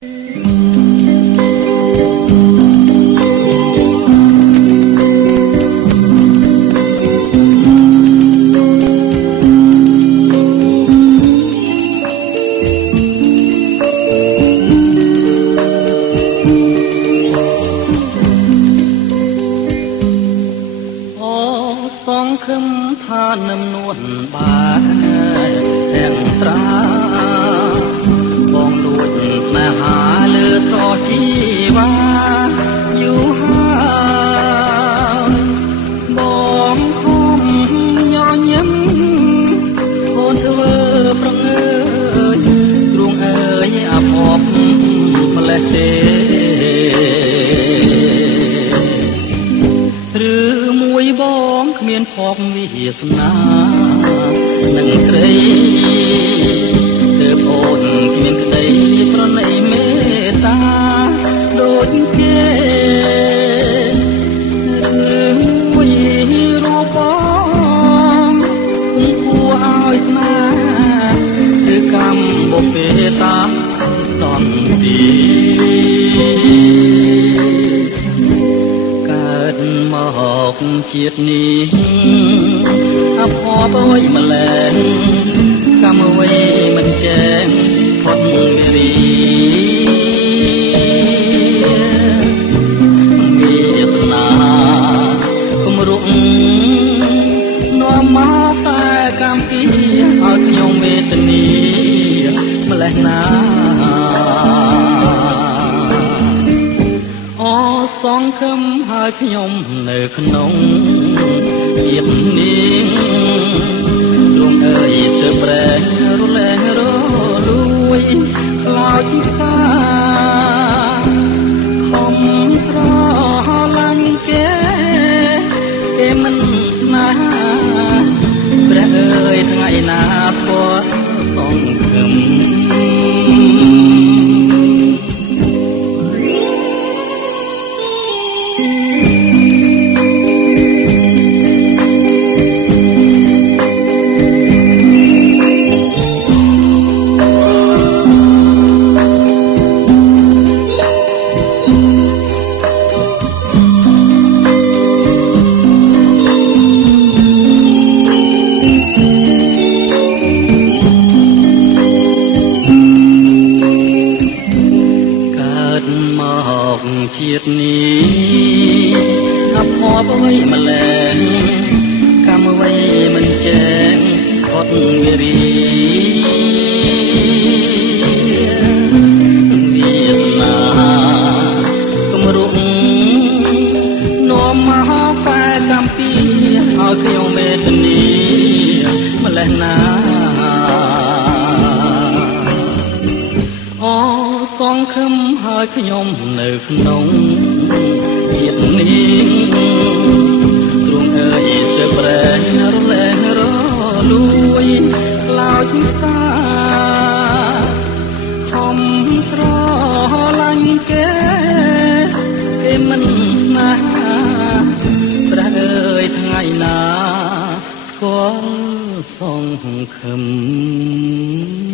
សងខឹមថានឹមនួនបានទាំងត្រាបងលួចស្នេហាលើត្រជីវ៉ាយូរហើយបងខំញញឹមកូនធ្វើប្រងើយទ្រូងអើយអភpomម្លេះទេឬមួយបងគ្មានភពវាសនានឹងស្រីទើបអូនគ្មានក្តីប្រណីមេត្តាដូចគេឬមួយរូបបងគង់គួរឲ្យស្នាគឺកម្មបុព្វេតាតំទីមកជាតិនេះអភ័ព្វអ្វីម្ល៉េះកម្មអ្វីមិនចេះផុតមេរីវាសនាគំរុកនាំមកតែកម្មពីឲ្យខ្ញុំវេទនាម្ល៉េះណាសងខឹមហើយខ្ញុំនៅក្នុងជាតិនេះទ្រង់អើយស្ទើរប្រែរលែងរលួយខ្លោចសាខំស្រឡាញ់គេមិនស្នេហាព្រះអើយថ្ងៃណាស្គាល់សងខឹមជាតិនេះអភ័ព្វអ្វីម្ល៉េះកម្មអ្វីមិនចេះផុតមេរីវាសនាគំរុកនាំមកតែកម្មពីឲ្យខ្ញុំមេត្តាម្ល៉េះណាសងខឹមហើយខ្ញុំនៅក្នុងជាតិនេះទ្រង់អើយស្ទើរប្រែរលែងរលួយខ្លោចសាខំស្រឡាញ់គេមិនស្នេហាព្រះអើយថ្ងៃណាស្គាល់សងខឹម